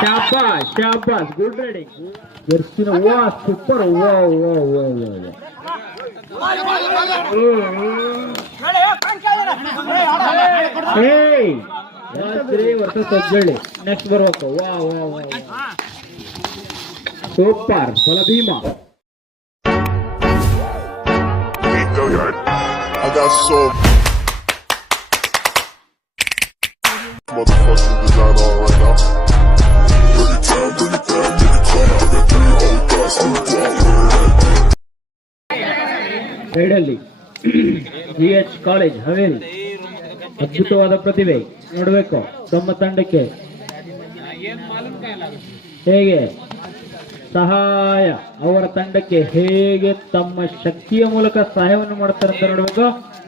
ಶಾಬಾಸ್ ಶಾಬಾಸ್ good riding ಜರ್ಸಿನ ವಾ super ವಾ ವಾ ವಾ ವಾ ವಾ ಏಯ್ ರಾತ್ರಿ ವರ್ಷ ಸಜ್ಜಳ್ಳಿ ನೆಕ್ಸ್ಟ್ ಬರ್ಬೇಕು ವಾ ವಾ ವಾ ಸೂಪರ್ ಫಲ ಭೀಮಾ I got so ಒಬ್ಬ ಹೊಸದನ್ನು ಕಾಲೇಜ್ ಹವಿನಿ ಅದ್ಭುತವಾದ ಪ್ರತಿಭೆ. ನೋಡಬೇಕು ತಮ್ಮ ತಂಡಕ್ಕೆ ಹೇಗೆ? ಸಹಾಯ. ಅವರ ತಂಡಕ್ಕೆ ಹೇಗೆ ತಮ್ಮ ಶಕ್ತಿಯ ಮೂಲಕ ಸಹಾಯವನ್ನು ಮಾಡುತ್ತಾರ ಅಂತ ನೋಡಬೇಕು.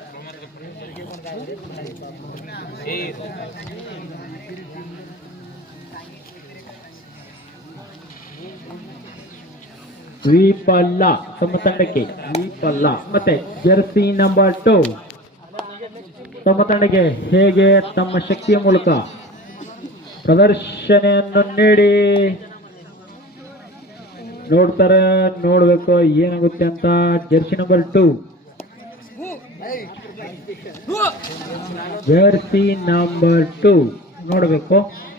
ವಿಪಲ್ಲ ತಮ್ಮ ತಂಡಕ್ಕೆ ವಿಪಲ್ಲ ಮತ್ತೆ ಜರ್ಸಿ ನಂಬರ್ ಟು ತಮ್ಮ ತಂಡಕ್ಕೆ ಹೇಗೆ ತಮ್ಮ ಶಕ್ತಿಯ ಮೂಲಕ ಪ್ರದರ್ಶನೆಯನ್ನು ನೀಡಿ ನೋಡ್ತಾರೆ ನೋಡ್ಬೇಕು ಏನಾಗುತ್ತೆ ಅಂತ jersey number two jersey number two ನೋಡಬೇಕು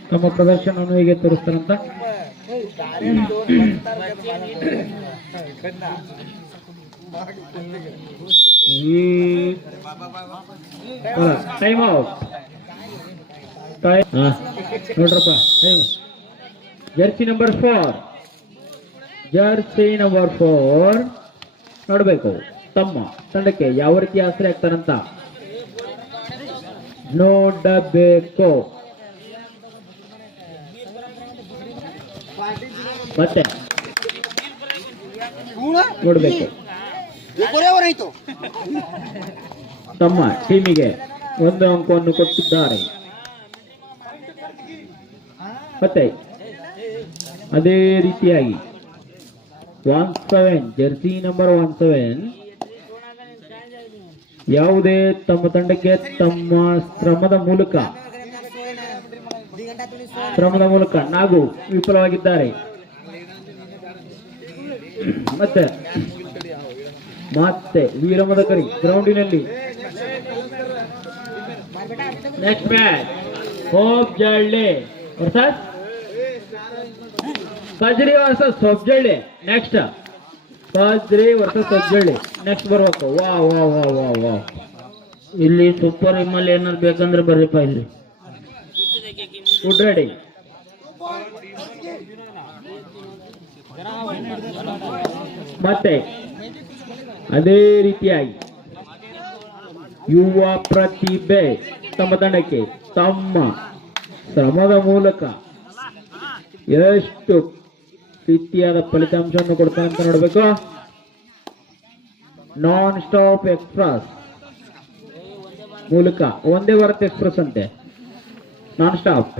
ತಮ್ಮ ಪ್ರದರ್ಶನವನ್ನು ಹೇಗೆ ತೋರಿಸ್ತಾರಂತ ಟೈಮ್ ನೋಡ್ರಪ್ಪ time jersey number four jersey number four ನೋಡಬೇಕು ತಮ್ಮ ತಂಡಕ್ಕೆ ಯಾವ ರೀತಿ ಆಸರೆ ಆಗ್ತಾರಂತ ನೋಡಬೇಕು ಮತ್ತೆ ನೋಡ್ಬೇಕು. ತಮ್ಮ ಟೀಮಿಗೆ ಒಂದು ಅಂಕವನ್ನು ಕೊಟ್ಟಿದ್ದಾರೆ. ಮತ್ತೆ ಅದೇ ರೀತಿಯಾಗಿ one seven jersey number one seven ಯಾವುದೇ ತಮ್ಮ ತಂಡಕ್ಕೆ ತಮ್ಮ ಶ್ರಮದ ಮೂಲಕ ಶ್ರಮದ ಮೂಲಕ ನಾಗು ವಿಫಲವಾಗಿದ್ದಾರೆ. ಮತ್ತೆ ಮತ್ತೆ ವೀರಮದಕರಿ ಗ್ರೌಂಡಿನಲ್ಲಿ ನೆಕ್ಸ್ಟ್ ಮ್ಯಾಚ್. ಹೋಪ್ ಜಳ್ಳಿ. Versus Kajri versus Sobjalli next Kajri versus Sobjalli next ಬರ್ಬೇಕು. ವಾ ವಾ ವಾ ವಾ ವಾ ಇಲ್ಲಿ ಸೂಪರ್ ವಿಮಲ್ ಏನಾದ್ರು ಬೇಕಂದ್ರೆ ಬರ್ರಿಪ್ಪ ಇಲ್ಲಿ. ಫುಡ್ ರೆಡಿ ಮತ್ತೆ ಅದೇ ರೀತಿಯಾಗಿ ಯುವ ಪ್ರತಿಭೆ ತಮ್ಮ ತಂಡಕ್ಕೆ ತಮ್ಮ ಶ್ರಮದ ಮೂಲಕ ಎಷ್ಟು ರೀತಿಯಾದ ಫಲಿತಾಂಶವನ್ನು ಕೊಡ್ತಾರೆ ಅಂತ ನೋಡಬೇಕು. ನಾನ್ ಸ್ಟಾಪ್ ಎಕ್ಸ್ಪ್ರೆಸ್ ಮೂಲಕ ಒಂದೇ ಭಾರತ್ ಎಕ್ಸ್ಪ್ರೆಸ್ ಅಂತೆ. ನಾನ್ ಸ್ಟಾಪ್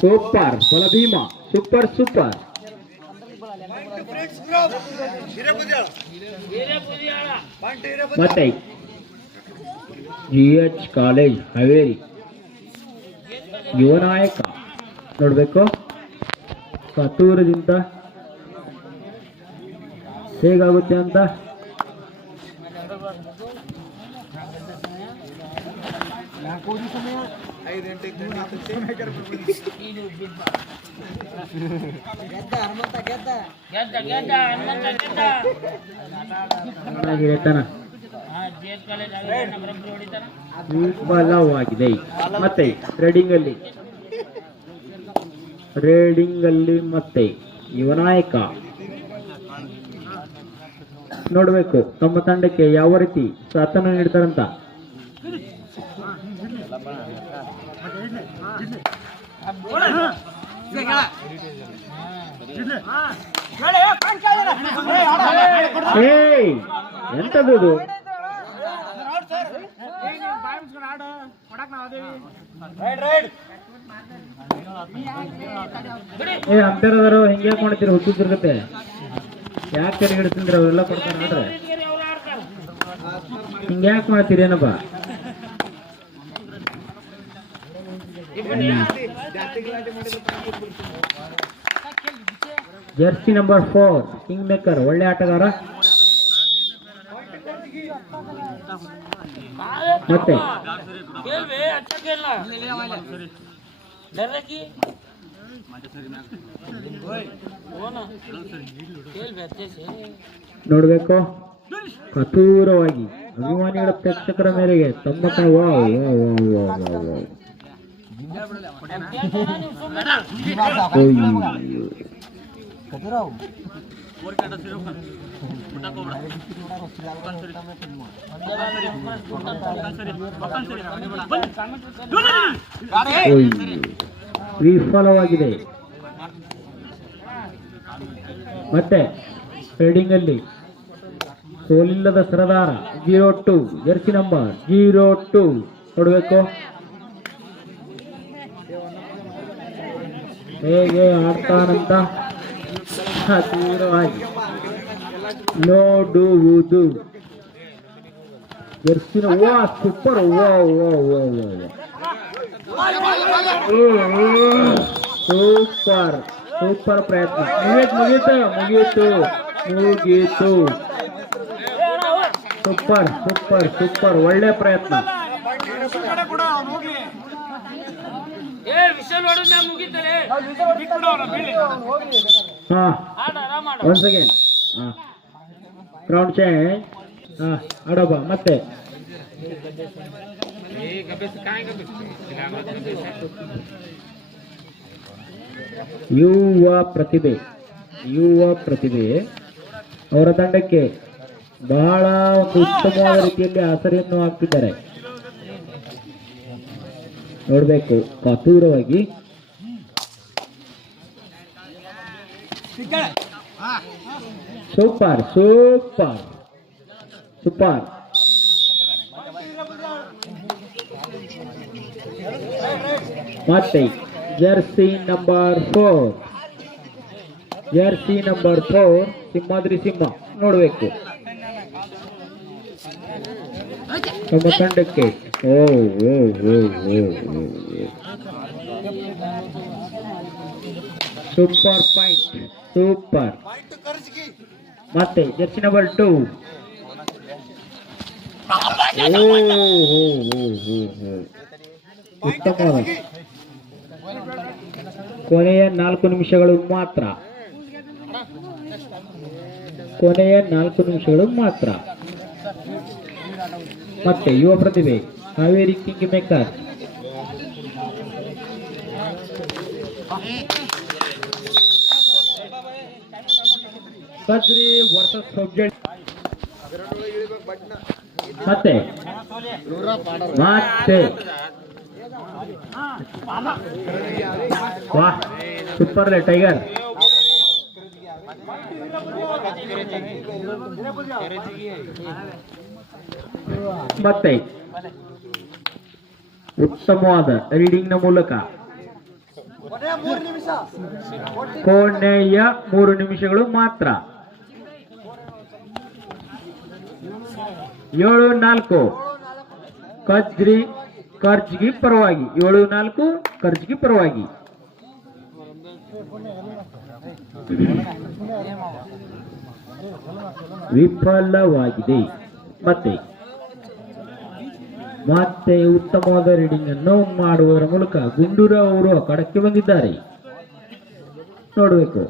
ಸೂಪರ್ ಫಲ ಭೀಮಾ ಸೂಪರ್ ಸೂಪರ್ ಮತ್ತೆ ಜಿ ಎಚ್ ಕಾಲೇಜ್ ಹಾವೇರಿ ಯುವ ನಾಯಕ ನೋಡ್ಬೇಕು? ಕತೂರದಿಂದ ಹೇಗಾಗುತ್ತೆ ಅಂತ? ಮತ್ತೆ ರೇಡಿಂಗ್ ಅಲ್ಲಿ ರೇಡಿಂಗ್ ಅಲ್ಲಿ ಮತ್ತೆ ಯುವ ನಾಯಕ. ನೋಡ್ಬೇಕು ತಮ್ಮ ತಂಡಕ್ಕೆ ಯಾವ ರೀತಿ ಸಾಥನ ನೀಡ್ತಾರಂತ. ಏಯ್ ಎಂತದು ಇದು? ಏ ಅಂತಾರದಾರು ಹಿಂಗೆ ಮಾಡ್ತೀರಿ? ಹುಟ್ಟಿದ್ರಗತ್ತೆ ಯಾಕೆ ಹಿಡಿತಿಂದ್ರೆ ಅವರೆಲ್ಲ ಕೊಡ್ತಾರೆ ನೋಡ್ರಿ. ಹಿಂಗೆ ಯಾಕೆ ಮಾಡ್ತೀರೇನಪ್ಪ jersey number four king maker ಒಳ್ಳೆ ಆಟಗಾರ. ಮತ್ತೆ ನೋಡ್ಬೇಕು? ಕತೂರವಾಗಿ ಅಭಿಮಾನಿಗಳ ಪ್ರೇಕ್ಷಕರ ಮೇರೆಗೆ ತಮ್ಮ ವಿಫಲವಾಗಿದೆ ಮತ್ತೆ ಫೀಲ್ಡಿಂಗ್ ಅಲ್ಲಿ ಸೋಲಿಲ್ಲದ ಸರದಾರ zero two jersey number zero two ನೋಡ್ಬೇಕು. ಹೇಗೆ ಆಡ್ತಾನಂತ ಹತ್ತಿರವಾಗಿ ನೋಡುವುದು ಜರ್ಸಿನ ವಾ ಸೂಪರ್ ವಾ ವಾ ವಾ ವಾ ಸೂಪರ್ ಸೂಪರ್ ಪ್ರಯತ್ನ ಮುಗಿಯಿತು ಮುಗಿಯಿತು ಮುಗಿಯಿತು ಮುಗೀತು ಸೂಪರ್ ಸೂಪರ್ ಸೂಪರ್ ಒಳ್ಳೆ ಪ್ರಯತ್ನ ಏ ವಿಷಲ್ ಹೊಡೆದ ಮ್ಯಾಗ ಆಡ ಮತ್ತೆ. ಯುವ ಪ್ರತಿಭೆ ಯುವ ಪ್ರತಿಭೆ ಅವರ ತಂಡಕ್ಕೆ ಬಹಳ ಉತ್ತಮವಾದ ರೀತಿಯಲ್ಲಿ ಆಸರೆಯನ್ನು ಹಾಕ್ತಿದ್ದಾರೆ. ನೋಡ್ಬೇಕು. ಕಾತೂರವಾಗಿ ಸೂಪರ್ ಸೂಪರ್. ಸೂಪರ್. ಮತ್ತೆ jersey number four. Jersey number four Simhadri ಸಿಂಹ ನೋಡ್ಬೇಕು. ನಮ್ಮ ತಂಡಕ್ಕೆ ಓ ಓ ಓ ಓ ಓ ಸೂಪರ್ ಪಾಯಿಂಟ್ ಸೂಪರ್ ಮತ್ತೆ ಜರ್ಸಿ ನಂಬರ್ ಟೂ ಉತ್ತಮ. ಕೊನೆಯ ನಾಲ್ಕು ನಿಮಿಷಗಳು ಮಾತ್ರ. ಕೊನೆಯ ನಾಲ್ಕು ನಿಮಿಷಗಳು ಮಾತ್ರ. ಮತ್ತೆ ಯುವ ಪ್ರತಿಭೆ Kaveri king maker. Kadri versus subject ಮತ್ತೆ ಮತ್ತೆ ವಾಹ್ ಸೂಪರ್ ಟೈಗರ್ ಮತ್ತೆ ಉತ್ತಮವಾದ ರೀಡಿಂಗ್ನ ಮೂಲಕ ಕೊನೆಯ ಮೂರು ನಿಮಿಷಗಳು ಮಾತ್ರ. ಏಳು, ನಾಲ್ಕು. ಕಜ್ರಿ ಖರ್ಚಿಗೆ ಪರವಾಗಿ. ಏಳು, ನಾಲ್ಕು ಖರ್ಚಿಗೆ ಪರವಾಗಿ. ವಿಫಲವಾಗಿದೆ. ಮತ್ತೆ ಮತ್ತೆ ಉತ್ತಮವಾದ ರೀಡಿಂಗ್ ಅನ್ನು ಮಾಡುವುದರ ಮೂಲಕ ಗುಂಡೂರಾವ್ ಅವರು ಕಡಕ್ಕೆ ಬಂದಿದ್ದಾರೆ. ನೋಡಬೇಕು.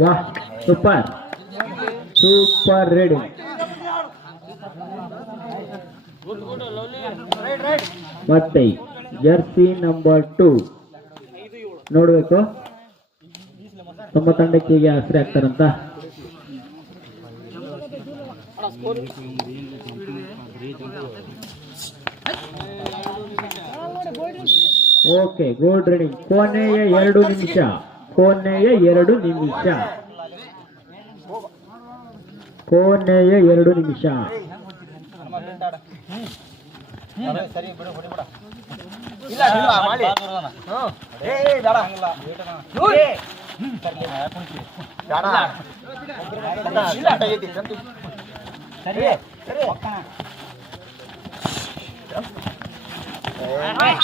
ವಾಹ್, ಸೂಪರ್. ಸೂಪರ್ ರೀಡಿಂಗ್ ಮತ್ತೆ ಜರ್ಸಿ ನಂಬರ್ ಟೂ ನೋಡ್ಬೇಕು. ನಮ್ಮ ತಂಡಕ್ಕೆ ಹೀಗೆ ಆಸರೆ ಆಗ್ತಾರಂತ. ಓಕೆ ಗೋಲ್ಡ್ ರೆಡಿಂಗ್ ಕೊನೆಯ ಎರಡು ನಿಮಿಷ. ಕೊನೆಯ ಎರಡು ನಿಮಿಷ. ಕೊನೆಯ ಎರಡು ನಿಮಿಷ.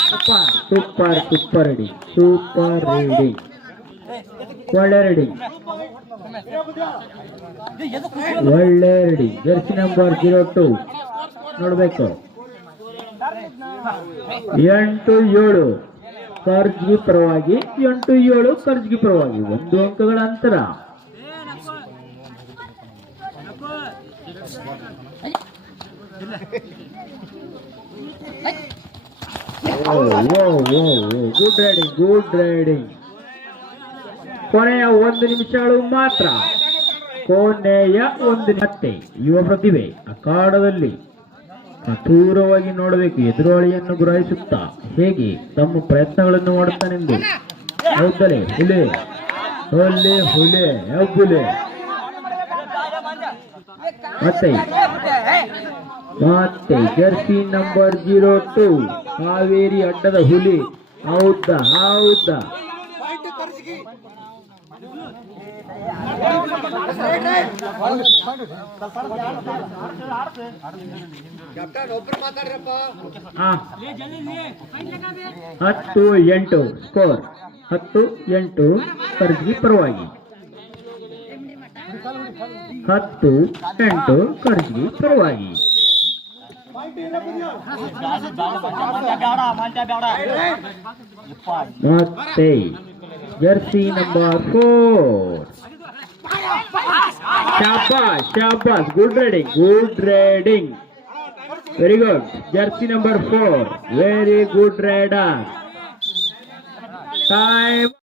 Super super super ready super ready ಒಳ್ಳೆ ರೆಡಿ ಒಳ್ಳೆ ready jersey number zero two. ನೋಡ್ಬೇಕು. ಎಂಟು ಏಳು. ಖರ್ಜ್ಗೆ ಪರವಾಗಿ ಎಂಟು ಏಳು, ಖರ್ಜ್ಗೆ ಪರವಾಗಿ ಒಂದು ಅಂಕಗಳ ಅಂತರ. ಗುಡ್ ರೈಡಿಂಗ್ ಗುಡ್ ರೈಡಿಂಗ್ ಕೊನೆಯ ಒಂದು ನಿಮಿಷಗಳು ಮಾತ್ರ. ಕೊನೆಯ ಒಂದು ಮತ್ತೆ ಯುವ ಪ್ರತಿಭೆ ಅಖಾಡದಲ್ಲಿ. ಕಠೋರವಾಗಿ ನೋಡಬೇಕು, ಎದುರಾಳಿಯನ್ನು ಗ್ರಹಿಸುತ್ತಾ ಹೇಗೆ ತಮ್ಮ ಪ್ರಯತ್ನಗಳನ್ನು ಮಾಡುತ್ತಾನೆಂದು. ಹೌದಲೆ, ಹುಲೆ ಹುಲೆ ಹುಲೆ, ಹೆಬ್ಬುಲೆ. ಮತ್ತೆ ಮತ್ತೆ, jersey number zero two, Kaveri ಅಡ್ಡದ ಹುಲಿ. ಹೌದಾ ಹೌದಾ. ಹತ್ತು ಎಂಟು ಸ್ಕೋರ್ ಹತ್ತು ಎಂಟು ಕರ್ಜಿ ಪರವಾಗಿ. ಹತ್ತು ಎಂಟು ಕರ್ಜಿ ಪರವಾಗಿ. ಮತ್ತೆ jersey number 4 Shabas, shabas. good reading good reading. Very good. Jersey number 4 very good reader time